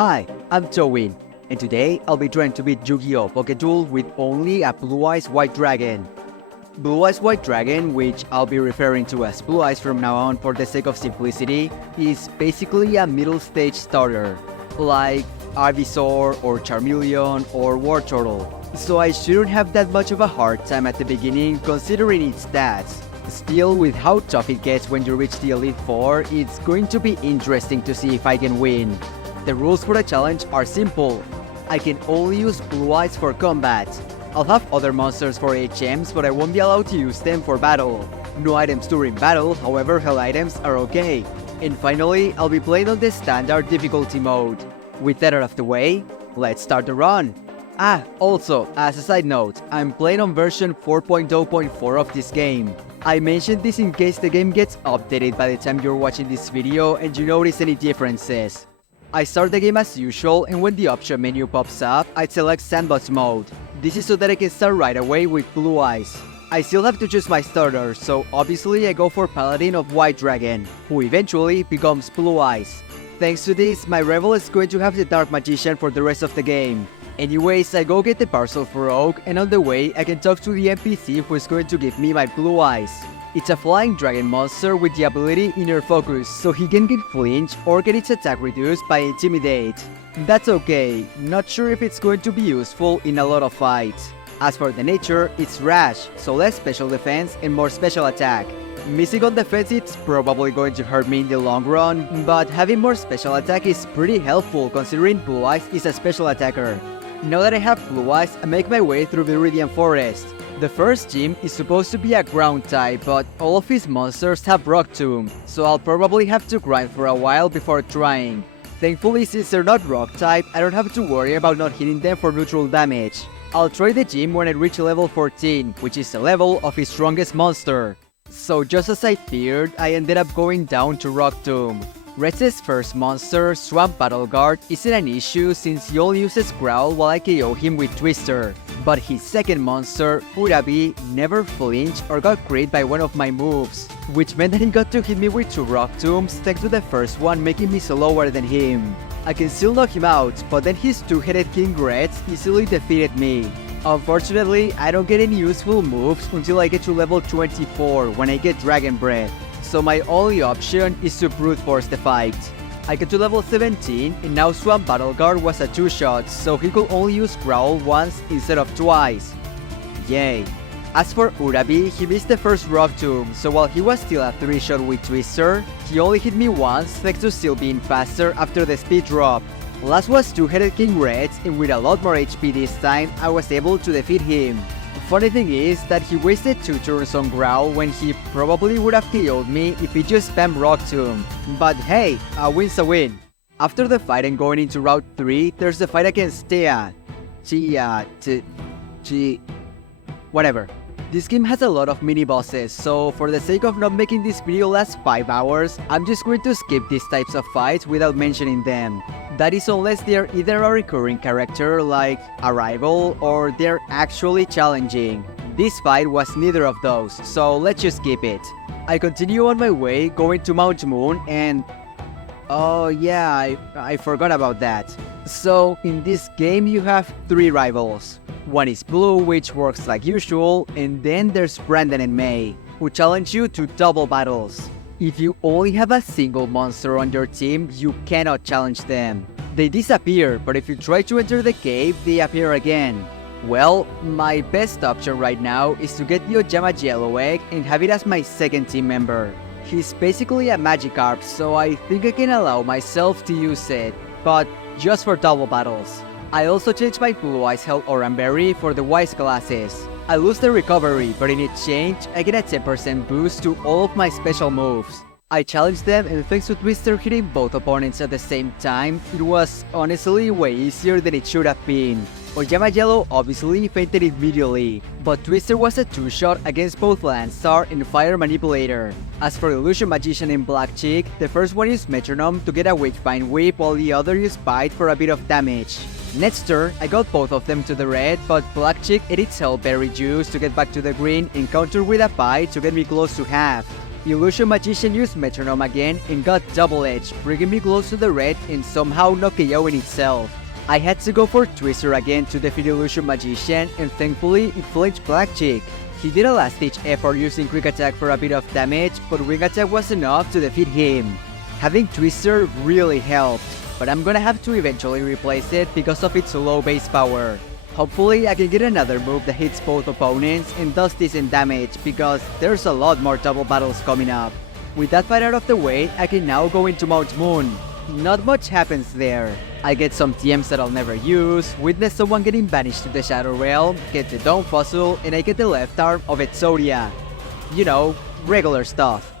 Hi, I'm Towin, and today I'll be trying to beat Yu-Gi-Oh! Pokéduel with only a Blue Eyes White Dragon. Blue Eyes White Dragon, which I'll be referring to as Blue Eyes from now on for the sake of simplicity, is basically a middle stage starter, like Ivysaur or Charmeleon or Wartortle. So I shouldn't have that much of a hard time at the beginning considering its stats. Still, with how tough it gets when you reach the Elite Four, it's going to be interesting to see if I can win. The rules for the challenge are simple. I can only use Blue Eyes for combat. I'll have other monsters for HMs, but I won't be allowed to use them for battle. No items during battle, however Hell items are okay. And finally, I'll be playing on the standard difficulty mode. With that out of the way, let's start the run. Also, as a side note, I'm playing on version 4.0.4 of this game. I mentioned this in case the game gets updated by the time you're watching this video and you notice any differences. I start the game as usual, and when the option menu pops up, I select Sandbox mode. This is so that I can start right away with Blue Eyes. I still have to choose my starter, so obviously I go for Paladin of White Dragon, who eventually becomes Blue Eyes. Thanks to this, my rival is going to have the Dark Magician for the rest of the game. Anyways, I go get the parcel for Rogue, and on the way, I can talk to the NPC who is going to give me my Blue Eyes. It's a flying dragon monster with the ability Inner Focus, so he can get flinch or get its attack reduced by Intimidate. That's okay, not sure if it's going to be useful in a lot of fights. As for the nature, it's rash, so less special defense and more special attack. Missing on defense it's probably going to hurt me in the long run, but having more special attack is pretty helpful considering Blue Eyes is a special attacker. Now that I have Blue Eyes, I make my way through Viridian Forest. The first gym is supposed to be a ground type, but all of his monsters have Rock Tomb, so I'll probably have to grind for a while before trying. Thankfully, since they're not rock type, I don't have to worry about not hitting them for neutral damage. I'll try the gym when I reach level 14, which is the level of his strongest monster. So just as I feared, I ended up going down to Rock Tomb. Retz's first monster, Swamp Battle Guard, isn't an issue since he only uses Growl while I KO him with Twister. But his second monster, Urabi, never flinched or got crit by one of my moves, which meant that he got to hit me with 2 Rock Tombs thanks to the first one making me slower than him. I can still knock him out, but then his 2-headed King Retz easily defeated me. Unfortunately, I don't get any useful moves until I get to level 24 when I get Dragon Breath, so my only option is to brute force the fight. I get to level 17, and now Swamp Battle Guard was a 2-shot, so he could only use Growl once instead of twice. Yay. As for Urabi, he missed the first Rock Tomb, so while he was still a 3-shot with Twister, he only hit me once thanks to still being faster after the speed drop. Last was 2-headed King Retz, and with a lot more HP this time, I was able to defeat him. Funny thing is that he wasted 2 turns on Growl when he probably would have KO'd me if he just spammed Rock Tomb. But hey, a win's a win. After the fight and going into Route 3, there's the fight against whatever. This game has a lot of mini-bosses, so for the sake of not making this video last 5 hours, I'm just going to skip these types of fights without mentioning them. That is unless they're either a recurring character like a rival or they're actually challenging. This fight was neither of those, so let's just skip it. I continue on my way going to Mount Moon and... oh yeah, I forgot about that. So in this game you have 3 rivals. One is Blue, which works like usual, and then there's Brandon and May, who challenge you to double battles. If you only have a single monster on your team, you cannot challenge them. They disappear, but if you try to enter the cave, they appear again. Well, my best option right now is to get the Ojama Yellow Egg and have it as my second team member. He's basically a Magikarp, so I think I can allow myself to use it, but just for double battles. I also changed my Blue Eyes Hell Oranberry for the Wise classes. I lose the recovery, but in exchange, I get a 10% boost to all of my special moves. I challenged them, and thanks to Twister hitting both opponents at the same time, it was honestly way easier than it should have been. Ojama Yellow obviously fainted immediately, but Twister was a 2-shot against both Landstar and Fire Manipulator. As for Illusion Magician and Black Chick, the first one used Metronome to get a Weak Vine Whip while the other used Bite for a bit of damage. Next turn, I got both of them to the red, but Black Chick ate its Hellberry Juice to get back to the green and countered with a Bite to get me close to half. Illusion Magician used Metronome again and got Double Edge, bringing me close to the red and somehow not KOing itself. I had to go for Twister again to defeat Illusion Magician, and thankfully it flinched Black Chick. He did a last-ditch effort using Quick Attack for a bit of damage, but Wing Attack was enough to defeat him. Having Twister really helped, but I'm gonna have to eventually replace it because of its low base power. Hopefully I can get another move that hits both opponents and does decent damage, because there's a lot more double battles coming up. With that fight out of the way, I can now go into Mount Moon. Not much happens there. I get some TMs that I'll never use, witness someone getting banished to the Shadow Realm, get the Dawn Fossil, and I get the left arm of Exodia. You know, regular stuff.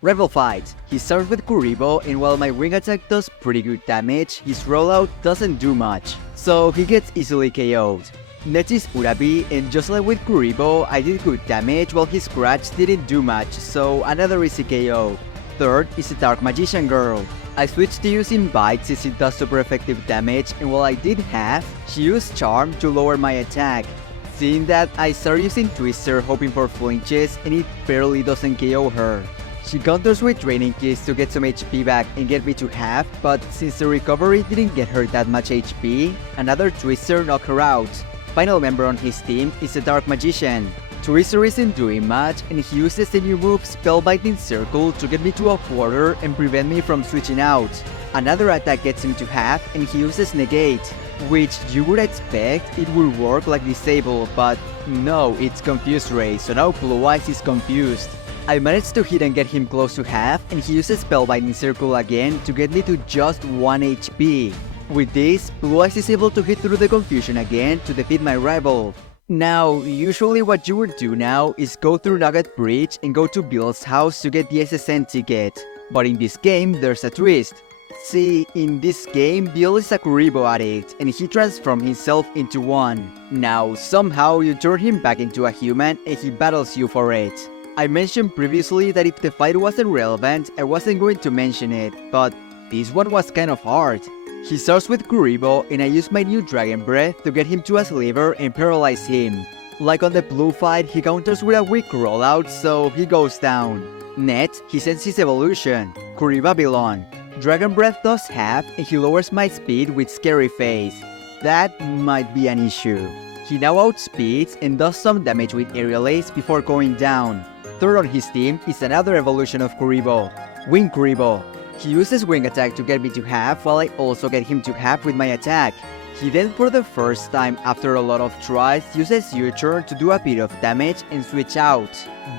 Rebel Fight. He starts with Kuribo, and while my Wing Attack does pretty good damage, his rollout doesn't do much, so he gets easily KO'd. Next is Urabi, and just like with Kuribo, I did good damage while his Scratch didn't do much, so another easy KO. Third is the Dark Magician Girl. I switched to using Bite since it does super effective damage, and while I did half, she used Charm to lower my attack. Seeing that, I started using Twister hoping for flinches, and it barely doesn't KO her. She counters with Draining Kiss to get some HP back and get me to half, but since the recovery didn't get her that much HP, another Twister knocked her out. Final member on his team is the Dark Magician. Twister isn't doing much, and he uses the new move Spellbinding Circle to get me to a quarter and prevent me from switching out. Another attack gets him to half, and he uses Negate, which you would expect it would work like Disable, but no, it's Confused Ray, so now Blue Eyes is confused. I managed to hit and get him close to half, and he uses Spellbinding Circle again to get me to just 1 HP. With this, Blue Eyes is able to hit through the confusion again to defeat my rival. Now, usually what you would do now is go through Nugget Bridge and go to Bill's house to get the SSN ticket. But in this game, there's a twist. See, in this game, Bill is a Kuribo addict, and he transformed himself into one. Now, somehow you turn him back into a human and he battles you for it. I mentioned previously that if the fight wasn't relevant, I wasn't going to mention it, but this one was kind of hard. He starts with Kuribo, and I use my new Dragon Breath to get him to a sliver and paralyze him. Like on the blue fight, he counters with a weak rollout, so he goes down. Next, he sends his evolution, Kuribabylon. Dragon Breath does half, and he lowers my speed with Scary Face. That might be an issue. He now outspeeds and does some damage with Aerial Ace before going down. Third on his team is another evolution of Kuribo, Wing Kuribo. He uses Wing Attack to get me to half, while I also get him to half with my attack. He then, for the first time after a lot of tries, uses U-turn to do a bit of damage and switch out.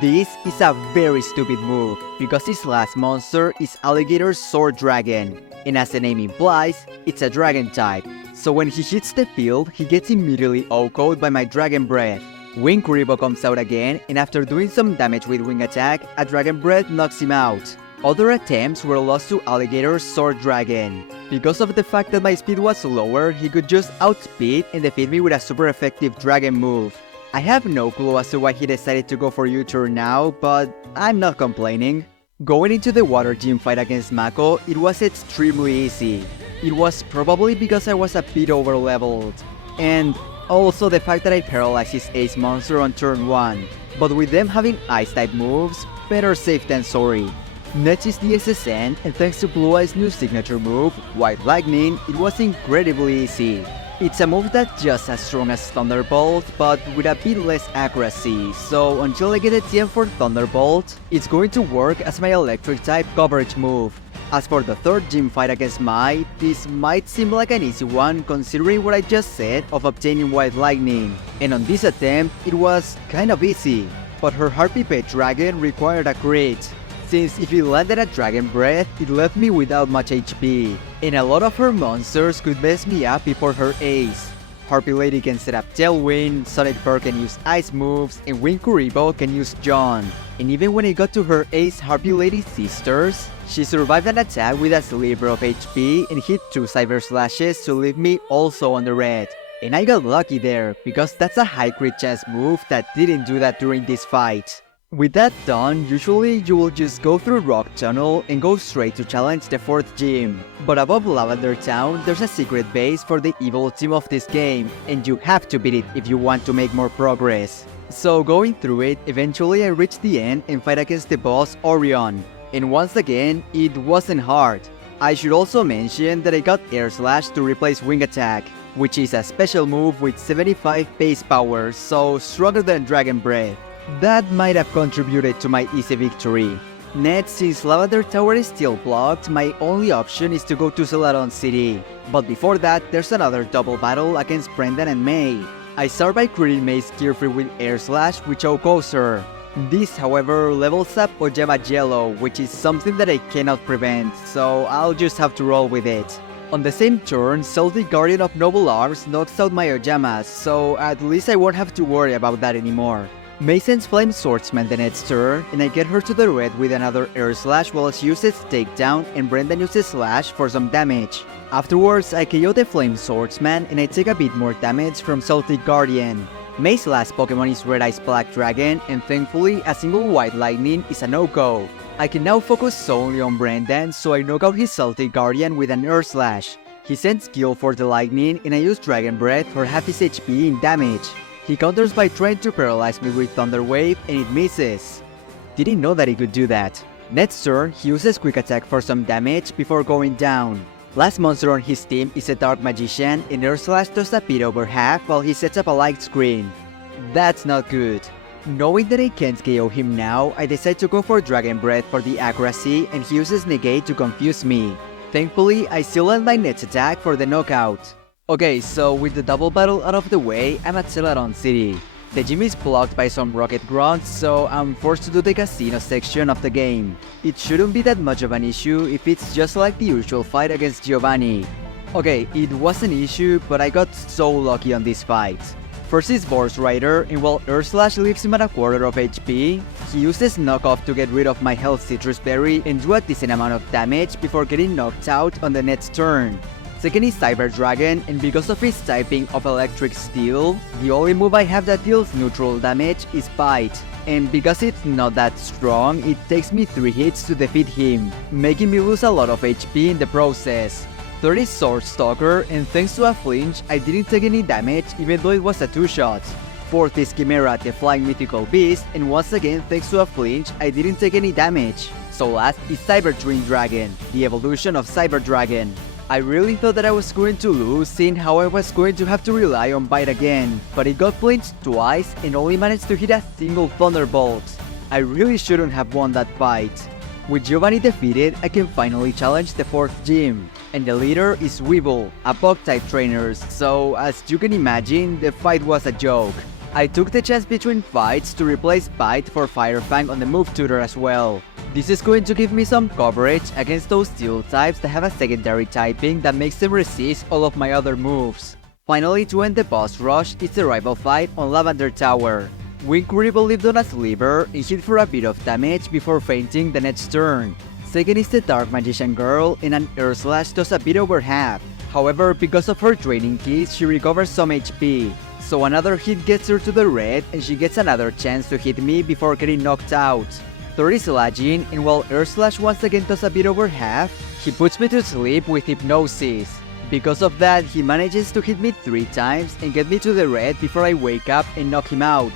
This is a very stupid move, because his last monster is Alligator Sword Dragon, and as the name implies, it's a dragon type. So when he hits the field, he gets immediately OHKO'd by my Dragon Breath. Wing Kuribo comes out again, and after doing some damage with Wing Attack, a Dragon Breath knocks him out. Other attempts were lost to Alligator Sword Dragon. Because of the fact that my speed was lower, he could just outspeed and defeat me with a super effective dragon move. I have no clue as to why he decided to go for U-turn now, but I'm not complaining. Going into the water gym fight against Mako, it was extremely easy. It was probably because I was a bit over-leveled. And also the fact that I paralyzed his ace monster on turn 1. But with them having ice-type moves, better safe than sorry. Next is the SSN, and thanks to Blue Eye's new signature move, White Lightning, it was incredibly easy. It's a move that's just as strong as Thunderbolt, but with a bit less accuracy, so until I get a TM for Thunderbolt, it's going to work as my electric type coverage move. As for the third gym fight against Mai, this might seem like an easy one considering what I just said of obtaining White Lightning, and on this attempt, it was kind of easy, but her Harpy Pet Dragon required a crit. Since if it landed a Dragon Breath, it left me without much HP, and a lot of her monsters could mess me up before her ace. Harpy Lady can set up Tailwind, Sonic Pearl can use ice moves, and Wing Kuribo can use John. And even when it got to her ace Harpy Lady sisters, she survived an attack with a sliver of HP and hit 2 Cyber Slashes to leave me also on the red. And I got lucky there, because that's a high crit chance move that didn't do that during this fight. With that done, usually you will just go through Rock Tunnel and go straight to challenge the 4th gym. But above Lavender Town, there's a secret base for the evil team of this game, and you have to beat it if you want to make more progress. So going through it, eventually I reached the end and fight against the boss Orion. And once again, it wasn't hard. I should also mention that I got Air Slash to replace Wing Attack, which is a special move with 75 base power, so stronger than Dragon Breath. That might have contributed to my easy victory. Next, since Lavender Tower is still blocked, my only option is to go to Celadon City. But before that, there's another double battle against Brendan and May. I start by critting May's Gearfree with Air Slash, which outgoes her. This, however, levels up Ojama Yellow, which is something that I cannot prevent, so I'll just have to roll with it. On the same turn, Salty Guardian of Noble Arms knocks out my Ojamas, so at least I won't have to worry about that anymore. May sends Flame Swordsman the next turn, and I get her to the red with another Air Slash while she uses Takedown and Brendan uses Slash for some damage. Afterwards, I KO the Flame Swordsman and I take a bit more damage from Salty Guardian. May's last Pokemon is Red Ice Black Dragon, and thankfully a single White Lightning is a no-go. I can now focus solely on Brendan, so I knock out his Salty Guardian with an Air Slash. He sends Gil for the Lightning and I use Dragon Breath for half his HP in damage. He counters by trying to paralyze me with Thunder Wave and it misses. Didn't know that he could do that. Next turn, he uses Quick Attack for some damage before going down. Last monster on his team is a Dark Magician and Air Slash does a bit over half while he sets up a light screen. That's not good. Knowing that I can't KO him now, I decide to go for Dragon Breath for the accuracy and he uses Negate to confuse me. Thankfully, I still land my next attack for the knockout. Okay, so with the double battle out of the way, I'm at Celadon City. The gym is blocked by some rocket grunts, so I'm forced to do the casino section of the game. It shouldn't be that much of an issue if it's just like the usual fight against Giovanni. Okay, it was an issue, but I got so lucky on this fight. First is Boros Rider, and while Air Slash leaves him at a quarter of HP, he uses Knockoff to get rid of my health Citrus Berry and do a decent amount of damage before getting knocked out on the next turn. Second is Cyber Dragon, and because of his typing of Electric Steel, the only move I have that deals neutral damage is Bite. And because it's not that strong, it takes me 3 hits to defeat him, making me lose a lot of HP in the process. Third is Sword Stalker, and thanks to a flinch, I didn't take any damage even though it was a 2-shot. Fourth is Chimera, the Flying Mythical Beast, and once again thanks to a flinch, I didn't take any damage. So last is Cyber Twin Dragon, the evolution of Cyber Dragon. I really thought that I was going to lose, seeing how I was going to have to rely on Bite again, but it got flinched twice and only managed to hit a single Thunderbolt. I really shouldn't have won that fight. With Giovanni defeated, I can finally challenge the 4th gym, and the leader is Weevil, a Bug-type trainer, so as you can imagine, the fight was a joke. I took the chance between fights to replace Bite for Fire Fang on the move tutor as well. This is going to give me some coverage against those steel types that have a secondary typing that makes them resist all of my other moves. Finally, to end the boss rush, it's the rival fight on Lavender Tower. Winkrible lived on a sliver and hit for a bit of damage before fainting the next turn. Second is the Dark Magician Girl, and an Air Slash does a bit over half. However, because of her training keys, she recovers some HP. So another hit gets her to the red and she gets another chance to hit me before getting knocked out. Third is Lagin, and while Air Slash once again does a bit over half, he puts me to sleep with Hypnosis. Because of that, he manages to hit me 3 times and get me to the red before I wake up and knock him out.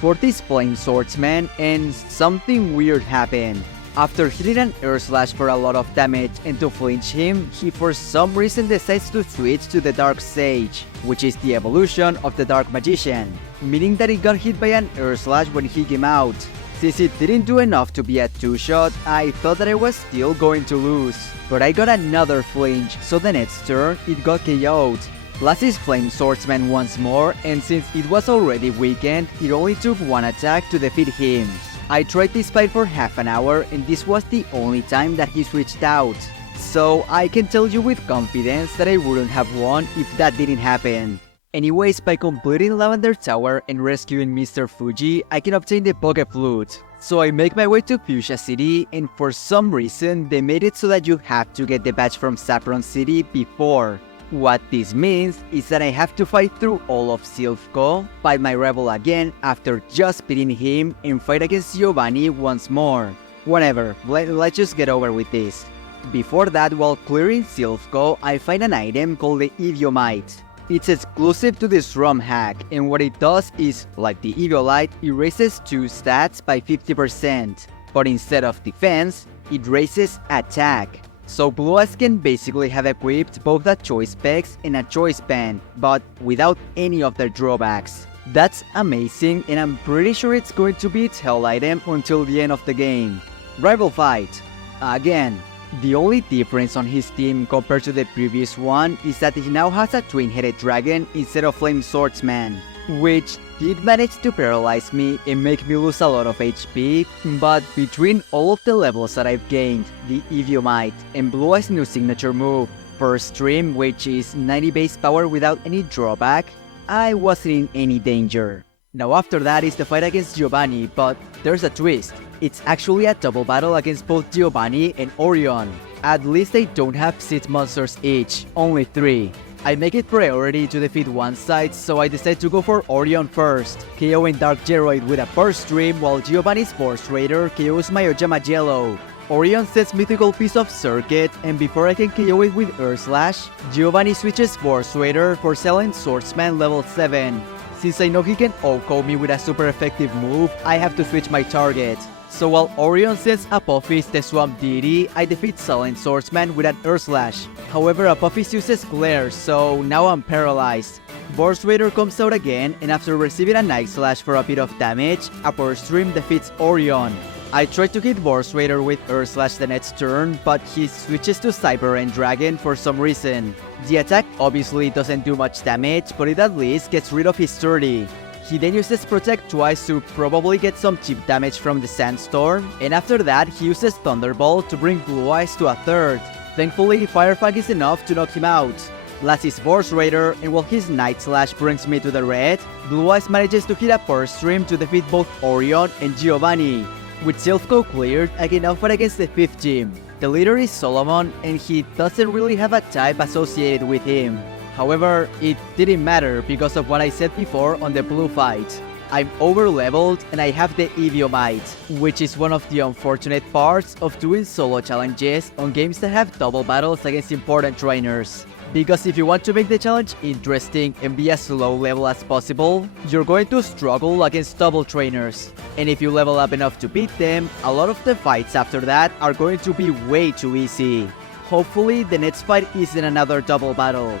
Fourth is Flame Swordsman, and something weird happened. After hitting an Air Slash for a lot of damage and to flinch him, he for some reason decides to switch to the Dark Sage, which is the evolution of the Dark Magician, meaning that he got hit by an Air Slash when he came out. Since it didn't do enough to be a 2-shot, I thought that I was still going to lose. But I got another flinch, so the next turn it got KO'd. Last is Flame Swordsman once more, and since it was already weakened, it only took 1 attack to defeat him. I tried this fight for half an hour and this was the only time that he switched out. So I can tell you with confidence that I wouldn't have won if that didn't happen. Anyways, by completing Lavender Tower and rescuing Mr. Fuji, I can obtain the Poké Flute. So I make my way to Fuchsia City, and for some reason, they made it so that you have to get the badge from Saffron City before. What this means is that I have to fight through all of Silphco, fight my rival again after just beating him, and fight against Giovanni once more. Whatever, let's just get over with this. Before that, while clearing Silphco, I find an item called the Idiomite. It's exclusive to this ROM hack, and what it does is, like the Eviolite, it raises 2 stats by 50%, but instead of defense, it raises attack. So Blue Eyes can basically have equipped both a choice specs and a choice band, but without any of their drawbacks. That's amazing, and I'm pretty sure it's going to be its hell item until the end of the game. Rival Fight. Again, the only difference on his team compared to the previous one is that he now has a twin-headed dragon instead of Flame Swordsman, which did manage to paralyze me and make me lose a lot of HP, but between all of the levels that I've gained, the Eviomite and Blue Eyes' new signature move, First Stream, which is 90 base power without any drawback, I wasn't in any danger. Now after that is the fight against Giovanni, but there's a twist. It's actually a double battle against both Giovanni and Orion. At least they don't have 6 monsters each, only 3. I make it priority to defeat one side, so I decide to go for Orion first, KOing Dark Geroid with a Burst Stream while Giovanni's Force Raider KOs my Ojama Yellow. Orion sets Mythical Piece of Circuit, and before I can KO it with Earth Slash, Giovanni switches Force Raider for Silent Swordsman level 7. Since I know he can OHKO me with a super effective move, I have to switch my target. So while Orion sends Apophis the Swamp Deity, I defeat Silent Swordsman with an Earth Slash. However, Apophis uses Glare, so now I'm paralyzed. Force Raider comes out again, and after receiving a Night Slash for a bit of damage, a Burst Stream defeats Orion. I tried to hit Force Raider with Earth Slash the next turn, but he switches to Cyber End Dragon for some reason. The attack obviously doesn't do much damage, but it at least gets rid of his 30. He then uses Protect twice to probably get some cheap damage from the Sandstorm, and after that he uses Thunderbolt to bring Blue Eyes to a third. Thankfully, Fire Fang is enough to knock him out. Last is Force Raider, and while his Night Slash brings me to the red, Blue Eyes manages to hit a Burst Stream to defeat both Orion and Giovanni. With Silphco cleared, I can now fight against the 5th gym. The leader is Solomon, and he doesn't really have a type associated with him. However, it didn't matter because of what I said before on the blue fight. I'm over-leveled and I have the Eviomite, which is one of the unfortunate parts of doing solo challenges on games that have double battles against important trainers. Because if you want to make the challenge interesting and be as low level as possible, you're going to struggle against double trainers. And if you level up enough to beat them, a lot of the fights after that are going to be way too easy. Hopefully the next fight isn't another double battle.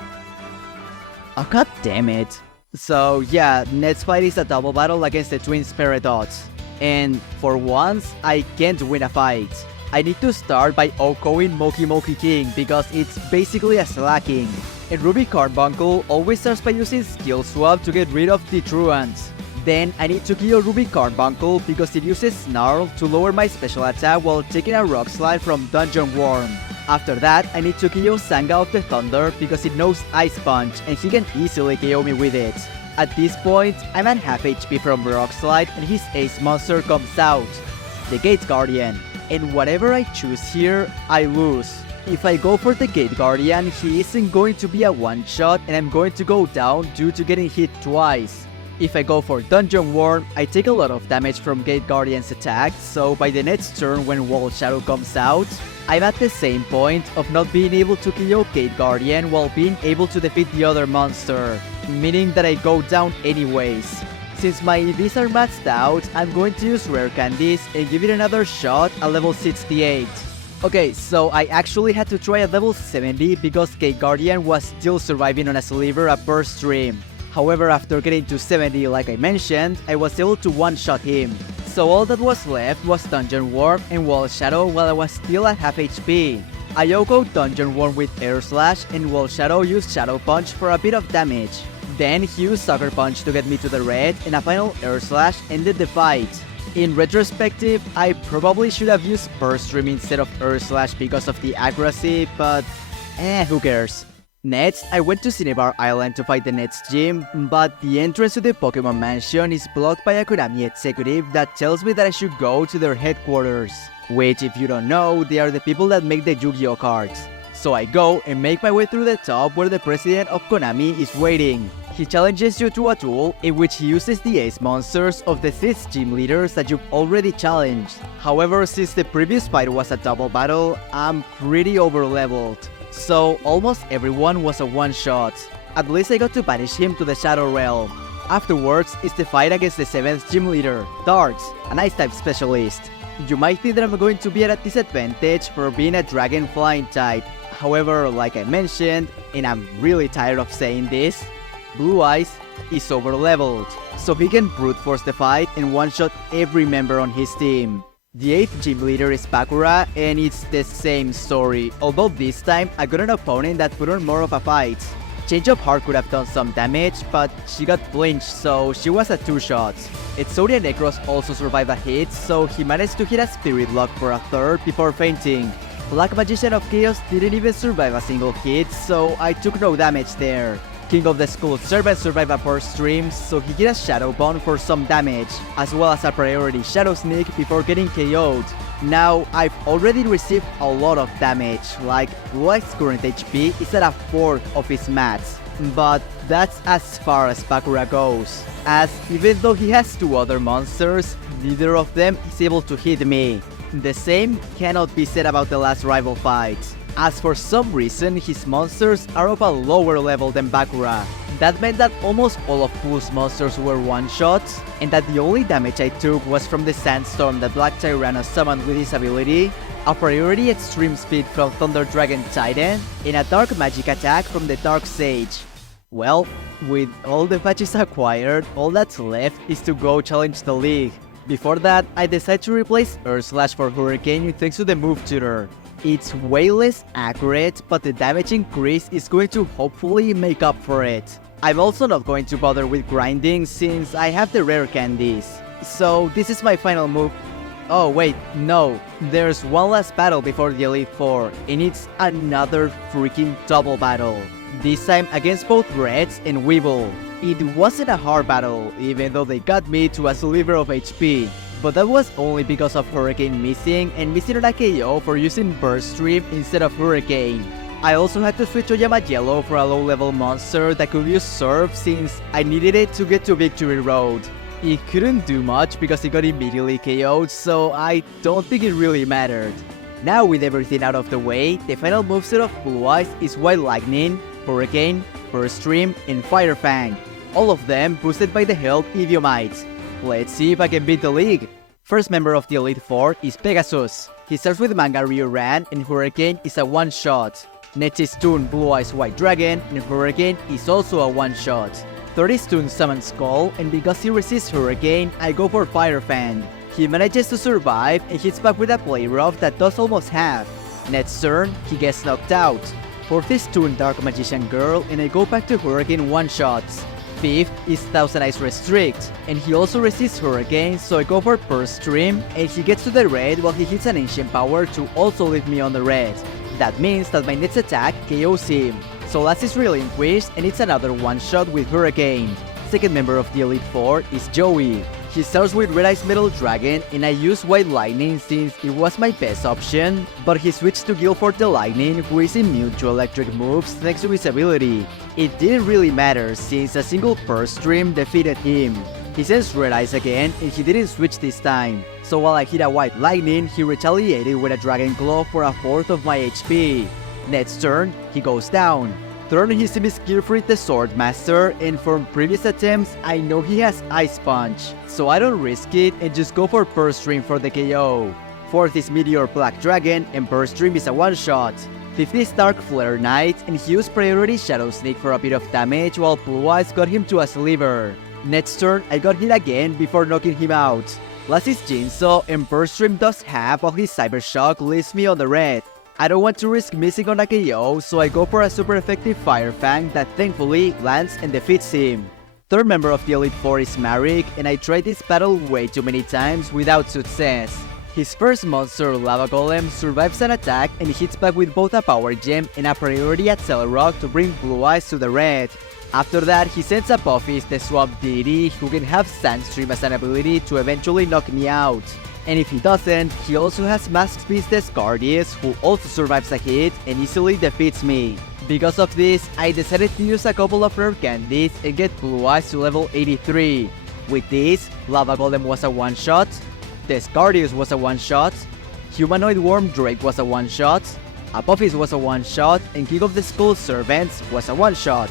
Oh, god damn it. So yeah, next fight is a double battle against the twin Sparadots. And for once, I can't win a fight. I need to start by OHKOing Moki Moki King because it's basically a slacking. And Ruby Carbuncle always starts by using Skill Swap to get rid of the Truants. Then I need to kill Ruby Carbuncle because it uses Snarl to lower my special attack while taking a Rock Slide from Dungeon Worm. After that, I need to KO Sanga of the Thunder because it knows Ice Punch and he can easily KO me with it. At this point, I'm at half HP from Rock Slide and his ace monster comes out, the Gate Guardian. And whatever I choose here, I lose. If I go for the Gate Guardian, he isn't going to be a one-shot and I'm going to go down due to getting hit twice. If I go for Dungeon Worm, I take a lot of damage from Gate Guardian's attack, so by the next turn when Wall Shadow comes out, I'm at the same point of not being able to kill Gate Guardian while being able to defeat the other monster, meaning that I go down anyways. Since my EVs are maxed out, I'm going to use Rare Candies and give it another shot at level 68. Okay, so I actually had to try at level 70 because Gate Guardian was still surviving on a sliver at Burst Stream. However, after getting to 70 like I mentioned, I was able to one-shot him. So all that was left was Dungeon Worm and Wall Shadow while I was still at half HP. I OHKO'd Dungeon Worm with Air Slash and Wall Shadow used Shadow Punch for a bit of damage. Then he used Sucker Punch to get me to the red and a final Air Slash ended the fight. In retrospective, I probably should have used Burst Stream instead of Air Slash because of the accuracy, but who cares. Next, I went to Cinnabar Island to fight the next gym, but the entrance to the Pokemon Mansion is blocked by a Konami executive that tells me that I should go to their headquarters. Which, if you don't know, they are the people that make the Yu-Gi-Oh cards. So I go and make my way through the top where the president of Konami is waiting. He challenges you to a duel in which he uses the ace monsters of the 6 gym leaders that you've already challenged. However, since the previous fight was a double battle, I'm pretty over-leveled. So almost everyone was a one-shot. At least I got to banish him to the Shadow Realm. Afterwards is the fight against the 7th gym leader, Darts, an Ice-type specialist. You might think that I'm going to be at a disadvantage for being a Dragon Flying type. However, like I mentioned, and I'm really tired of saying this, Blue Eyes is over-leveled, so he can brute force the fight and one-shot every member on his team. The 8th gym leader is Bakura, and it's the same story, although this time I got an opponent that put on more of a fight. Change of Heart could have done some damage, but she got flinched, so she was at 2 shots. Exodia Necros also survived a hit, so he managed to hit a Spirit Lock for a 3rd before fainting. Black Magician of Chaos didn't even survive a single hit, so I took no damage there. King of the Skull Servant survived a burst stream, so he get a Shadow Bond for some damage, as well as a priority Shadow Sneak before getting KO'd. Now, I've already received a lot of damage, like Blue Eye's current HP is at a 4th of his mats, but that's as far as Bakura goes, as even though he has 2 other monsters, neither of them is able to hit me. The same cannot be said about the last rival fight, as for some reason his monsters are of a lower level than Bakura. That meant that almost all of Blue's monsters were one-shots, and that the only damage I took was from the Sandstorm that Black Tyranno summoned with his ability, a priority extreme speed from Thunder Dragon Titan, and a dark magic attack from the Dark Sage. Well, with all the patches acquired, all that's left is to go challenge the league. Before that, I decided to replace Earth Slash for Hurricane thanks to the move tutor. It's way less accurate, but the damage increase is going to hopefully make up for it. I'm also not going to bother with grinding since I have the rare candies. So this is my final move. Oh wait, no. There's one last battle before the Elite Four, and it's another freaking double battle. This time against both Reds and Weevil. It wasn't a hard battle, even though they got me to a sliver of HP. But that was only because of Hurricane missing and missing on a KO for using Burst Stream instead of Hurricane. I also had to switch Oyama Yellow for a low-level monster that could use Surf since I needed it to get to Victory Road. It couldn't do much because it got immediately KO'd, so I don't think it really mattered. Now with everything out of the way, the final moveset of Blue Eyes is White Lightning, Hurricane, Burst Stream, and Fire Fang. All of them boosted by the health Eviomite. Let's see if I can beat the league. First member of the Elite Four is Pegasus. He starts with Manga Ryu Ran, and Hurricane is a one-shot. Next is Toon Blue Eyes White Dragon, and Hurricane is also a one-shot. Third is Toon Summon Skull, and because he resists Hurricane, I go for Fire Fang. He manages to survive and hits back with a Play Rough that does almost half. Next turn, he gets knocked out. Fourth is Toon Dark Magician Girl, and I go back to Hurricane one-shots. Fifth is Thousand Eyes Restrict, and he also resists Hurricane, so I go for Burst Stream, and he gets to the red while he hits an Ancient Power to also leave me on the red. That means that my next attack KOs him. So last is Relinquished, and it's another one-shot with Hurricane. Second member of the Elite Four is Joey. He starts with Red Eyes Metal Dragon, and I use White Lightning since it was my best option, but he switched to Guilford the Lightning, who is immune to electric moves thanks to his ability. It didn't really matter since a single Burst Stream defeated him. He sends Red Eyes again, and he didn't switch this time. So while I hit a White Lightning, he retaliated with a Dragon Claw for a 4th of my HP. Next turn, he goes down. Third, he seems Gearfried the Swordmaster, and from previous attempts, I know he has Ice Punch, so I don't risk it and just go for Burst Stream for the KO. Fourth is Meteor Black Dragon, and Burst Stream is a one-shot. Fifth is Dark Flare Knight, and he used priority Shadow Sneak for a bit of damage while Blue Eyes got him to a sliver. Next turn, I got hit again before knocking him out. Last is Jinso, and Burst Stream does half while his Cyber Shock leaves me on the red. I don't want to risk missing on a KO, so I go for a super effective Fire Fang that thankfully lands and defeats him. Third member of the Elite Four is Marik, and I tried this battle way too many times without success. His first monster, Lava Golem, survives an attack and hits back with both a Power Gem and a priority Accelerock to bring Blue Eyes to the red. After that, he sends Apophis, the Swamp Deity, who can have Sandstream as an ability to eventually knock me out. And if he doesn't, he also has Masked Beast the Scardius, who also survives a hit and easily defeats me. Because of this, I decided to use a couple of rare candies and get Blue Eyes to level 83. With this, Lava Golem was a one-shot, the Scardius was a one-shot, Humanoid Worm Drake was a one-shot, Apophis was a one-shot, and King of the Skull Servants was a one-shot.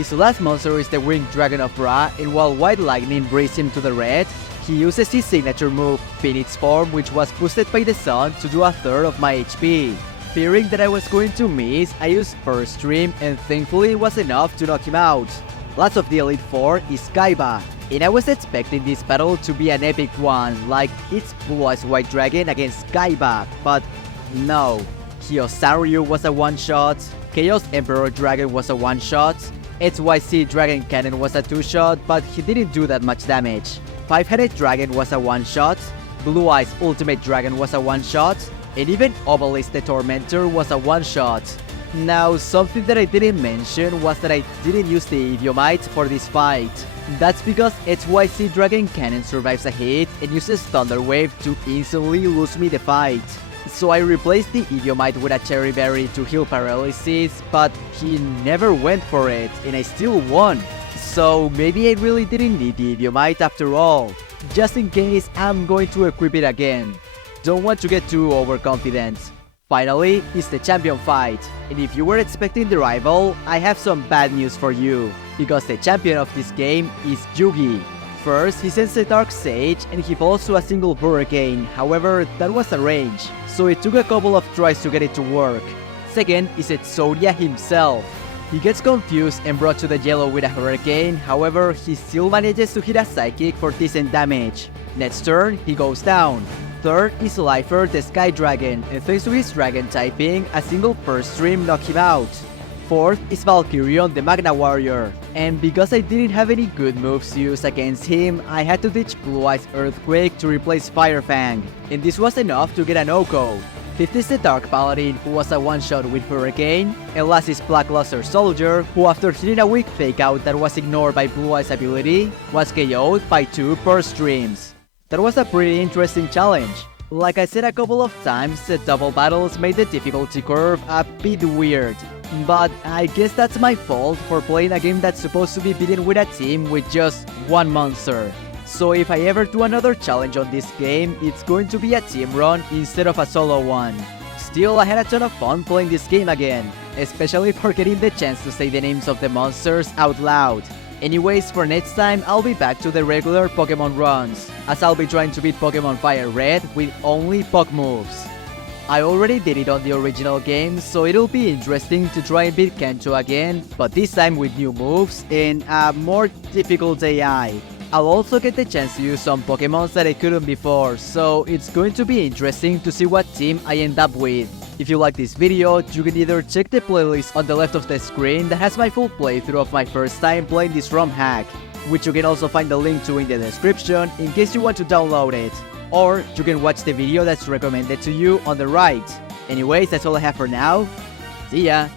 His last monster is the Winged Dragon of Ra, and while White Lightning brings him to the red, he uses his signature move, Phoenix Form, which was boosted by the sun to do a third of my HP. Fearing that I was going to miss, I used First Stream, and thankfully it was enough to knock him out. Last of the Elite Four is Kaiba, and I was expecting this battle to be an epic one, like it's Blue Eyes White Dragon against Kaiba, but no. Kyosaryu was a one-shot, Chaos Emperor Dragon was a one-shot, XYZ Dragon Cannon was a two-shot, but he didn't do that much damage. Five-Headed Dragon was a one-shot, Blue Eyes Ultimate Dragon was a one-shot, and even Obelisk the Tormentor was a one-shot. Now, something that I didn't mention was that I didn't use the Eviomite for this fight. That's because XYZ Dragon Cannon survives a hit and uses Thunder Wave to instantly lose me the fight. So I replaced the Eviomite with a Cherry Berry to heal paralysis, but he never went for it, and I still won. So maybe I really didn't need the Eviomite after all. Just in case, I'm going to equip it again. Don't want to get too overconfident. Finally, it's the champion fight, and if you were expecting the rival, I have some bad news for you, because the champion of this game is Yugi. First, he sends a Dark Sage and he falls to a single Hurricane, however, that was a range, so it took a couple of tries to get it to work. Second is Exodia himself. He gets confused and brought to the yellow with a Hurricane, however, he still manages to hit a Psychic for decent damage. Next turn, he goes down. Third is Lifer the Sky Dragon, and thanks to his Dragon typing, a single First Stream knocked him out. Fourth is Valkyrion the Magna Warrior, and because I didn't have any good moves to use against him, I had to ditch Blue Eyes Earthquake to replace Fire Fang, and this was enough to get an OHKO. Fifth is the Dark Paladin, who was a one-shot with Hurricane, and last is Blackluster Soldier, who after hitting a weak fake out that was ignored by Blue Eyes' ability, was KO'd by 2 Burst Streams. That was a pretty interesting challenge. Like I said a couple of times, the double battles made the difficulty curve a bit weird. But I guess that's my fault for playing a game that's supposed to be beaten with a team with just one monster. So if I ever do another challenge on this game, it's going to be a team run instead of a solo one. Still, I had a ton of fun playing this game again, especially for getting the chance to say the names of the monsters out loud. Anyways, for next time, I'll be back to the regular Pokemon runs, as I'll be trying to beat Pokemon Fire Red with only Pok moves. I already did it on the original game, so it'll be interesting to try and beat Kanto again, but this time with new moves and a more difficult AI. I'll also get the chance to use some Pokemons that I couldn't before, so it's going to be interesting to see what team I end up with. If you like this video, you can either check the playlist on the left of the screen that has my full playthrough of my first time playing this ROM hack, which you can also find the link to in the description in case you want to download it. Or you can watch the video that's recommended to you on the right. Anyways, that's all I have for now. See ya!